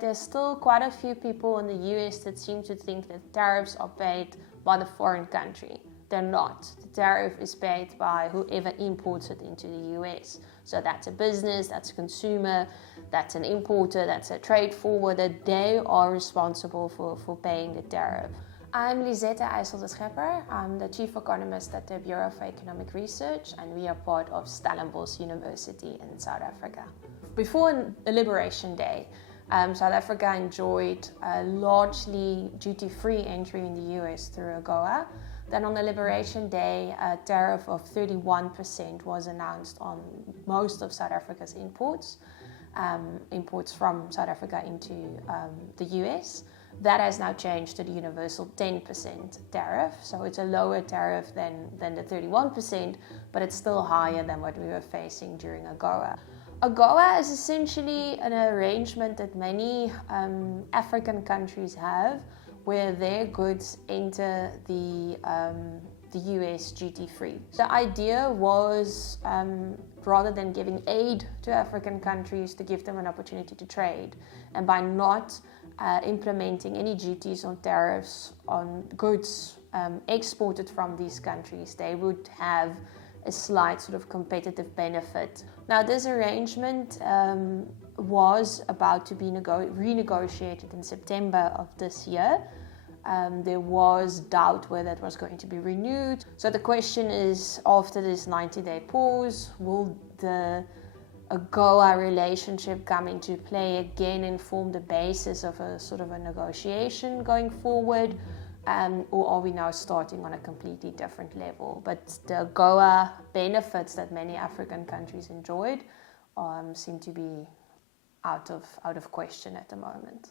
There's still quite a few people in the US that seem to think that tariffs are paid by the foreign country. They're not. The tariff is paid by whoever imports it into the US. So that's a business, that's a consumer, that's an importer, that's a trade forwarder. They are responsible for paying the tariff. I'm Lisette Ijssel de Schepper. I'm the chief economist at the Bureau for Economic Research, and we are part of Stellenbosch University in South Africa. Before Liberation Day, South Africa enjoyed a largely duty-free entry in the US through AGOA. Then on the Liberation Day, a tariff of 31% was announced on most of South Africa's imports from South Africa into the US. That has now changed to the universal 10% tariff. So it's a lower tariff than the 31%, but it's still higher than what we were facing during AGOA. AGOA is essentially an arrangement that many African countries have where their goods enter the US duty-free. The idea was rather than giving aid to African countries, to give them an opportunity to trade. And by not implementing any duties or tariffs on goods exported from these countries, they would have a slight sort of competitive benefit. Now, this arrangement was about to be renegotiated in September of this year. There was doubt whether it was going to be renewed. So the question is, after this 90-day pause, will the AGOA relationship come into play again and form the basis of a sort of a negotiation going forward? Or are we now starting on a completely different level? But the AGOA benefits that many African countries enjoyed seem to be out of question at the moment.